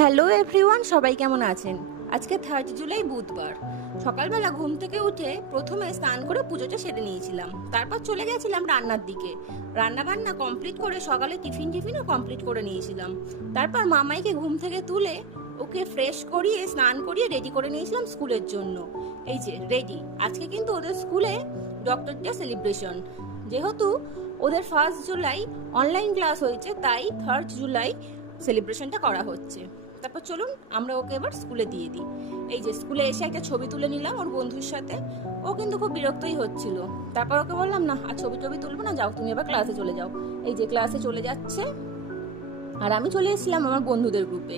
Hello everyone, সবাই কেমন আছেন? আজকে 3 জুলাই বুধবার। সকালবেলা ঘুম থেকে উঠে প্রথমে স্নান করে পুজোটা সেরে নিয়েছিলাম। তারপর চলে গেছিলাম রান্নার দিকে। রান্না বান্না কমপ্লিট করে সকালে টিফিনও কমপ্লিট করে নিয়েছিলাম। তারপর মামাইকে ঘুম থেকে তুলে ওকে ফ্রেশ করিয়ে স্নান করিয়ে রেডি করে নিয়েছিলাম স্কুলের জন্য। এই যে রেডি। আজকে কিন্তু ওদের স্কুলে ডক্টর ডে সেলিব্রেশন। যেহেতু ওদের 1 জুলাই অনলাইন ক্লাস হয়েছে, তাই 3 জুলাই সেলিব্রেশনটা করা হচ্ছে। তারপর চলুন আমরা ওকে এবার স্কুলে দিয়ে দিই। এই যে স্কুলে এসে একটা ছবি তুলে নিলাম ওর বন্ধুর সাথে। ও কিন্তু খুব বিরক্তই হচ্ছিল। তারপর ওকে বললাম, না আর ছবি তুলবো না, যাও তুমি এবার ক্লাসে চলে যাও। এই যে ক্লাসে চলে যাচ্ছে, আর আমি চলে এসেছিলাম আমার বন্ধুদের গ্রুপে।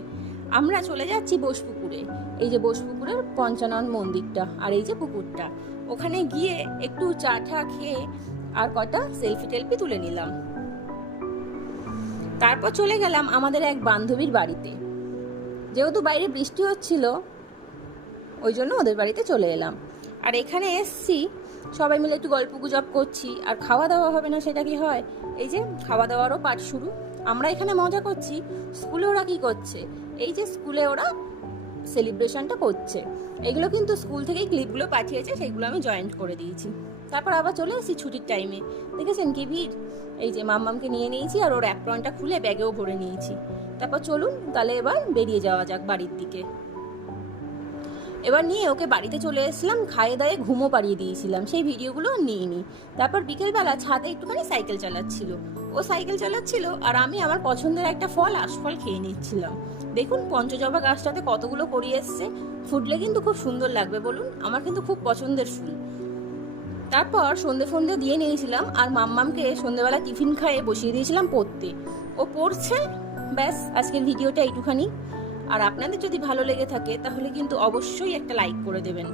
আমরা চলে যাচ্ছি বোসপুকুরে। এই যে বোসপুকুরের পঞ্চানন মন্দিরটা, আর এই যে পুকুরটা, ওখানে গিয়ে একটু চা খেয়ে আর কটা সেলফি তুলে নিলাম। তারপর চলে গেলাম আমাদের এক বান্ধবীর বাড়িতে। যেহেতু বাইরে বৃষ্টি হচ্ছিল, ওই জন্য ওদের বাড়িতে চলে এলাম। আর এখানে এসছি, সবাই মিলে একটু গল্প গুজব করছি। আর খাওয়া দাওয়া হবে না সেটা কি হয়? এই যে খাওয়া দাওয়ারও পাঠ শুরু। আমরা এখানে মজা করছি, স্কুলে ওরা কি করছে? এই যে স্কুলে ওরা সেলিব্রেশনটা করছে। এগুলো কিন্তু স্কুল থেকেই ক্লিপগুলো পাঠিয়েছে, সেইগুলো আমি জয়েন্ট করে দিয়েছি। তারপর আবার চলে এসেছি ছুটির টাইমে। দেখেছেন কি ভিড়? এই যে মাম্মামকে নিয়ে নিয়েছি আর ওর অ্যাপ্রনটা খুলে ব্যাগেও ভরে নিয়েছি। তারপর চলুন তাহলে এবার বেরিয়ে যাওয়া যাক বাড়ির দিকে। এবার নিয়ে ওকে বাড়িতে চলে এসেছিলাম, খাইয়ে দায়ে ঘুমও পাড়িয়ে দিয়েছিলাম, সেই ভিডিওগুলো নিয়ে নিই। তারপর বিকেলবেলা ছাদে একটুখানি সাইকেল চালাচ্ছিল। ও সাইকেল চালাচ্ছিল আর আমি আমার পছন্দের একটা ফল আশফল খেয়ে নিচ্ছিলাম। দেখুন পঞ্চজবা গাছটাতে কতগুলো করি এসছে। ফুটলে কিন্তু খুব সুন্দর লাগবে, বলুন? আমার কিন্তু খুব পছন্দের ফুল। তারপর সন্ধে দিয়ে নিয়েছিলাম, আর মাম্মামকে সন্ধেবেলা টিফিন খাইয়ে বসিয়ে দিয়েছিলাম পড়তে। ও পড়ছে। ব্যাস, আজকের ভিডিওটা এইটুখানি। আর আপনাদের যদি ভালো লেগে থাকে তাহলে কিন্তু অবশ্যই একটা লাইক করে দেবেন।